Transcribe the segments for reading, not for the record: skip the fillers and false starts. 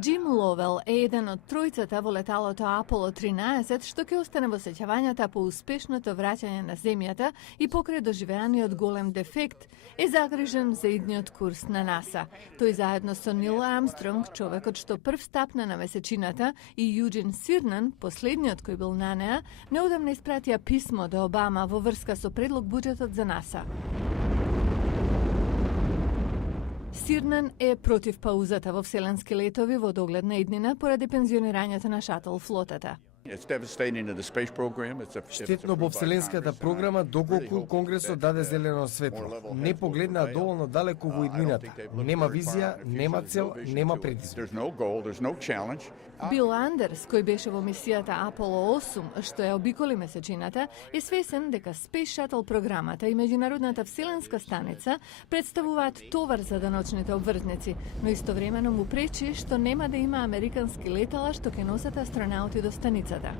Джим Ловел е еден од тројцата во леталото Аполо 13 што ќе остане во сеќавањата по успешното враќање на земјата и покрај доживеаниот голем дефект, е загрижен за идниот курс на НАСА. Тој заедно со Нил Армстронг, човекот што прв стапна на месечината, и Јуџин Сирнан, последниот кој бил на неа, неодамна испратија писмо до Обама во врска со предлог буџетот за НАСА. Сирнан е против паузата во вселенски летови во догледна иднина поради пензионирањето на шатл флотата. Штетно во вселенската програма доколку Конгресот даде зелено светло. Не погледнаа доволно далеку во иднината. Нема визија, нема цел, нема предизвик. Бил Андерс, кој беше во мисијата Аполо 8, што ја обиколи месечината, е свесен дека Space Shuttle програмата и меѓународната вселенска станица представуваат товар за даночните обврзници, но истовремено му пречи што нема да има американски летала што ќе носат астронаути до станицата.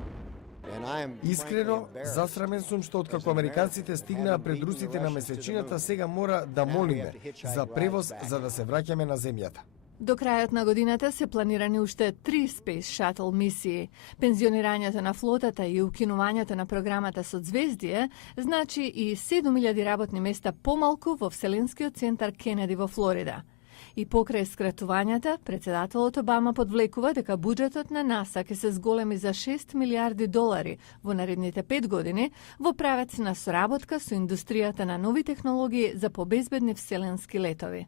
Искрено, засрамен сум што откако американците стигнаа пред русите на месечината, сега мора да молиме за превоз за да се враќаме на земјата. До крајот на годината се планирани уште 3 Space Shuttle мисии. Пензионирањето на флотата и укинувањето на програмата со звездие значи и 7000 работни места помалку во Вселенскиот центар Кенеди во Флорида. И покрај скратувањата, председателот Обама подвлекува дека буџетот на НАСА ќе се зголеми за $6 милиарди во наредните 5 години во правец на соработка со индустријата на нови технологии за побезбедни вселенски летови.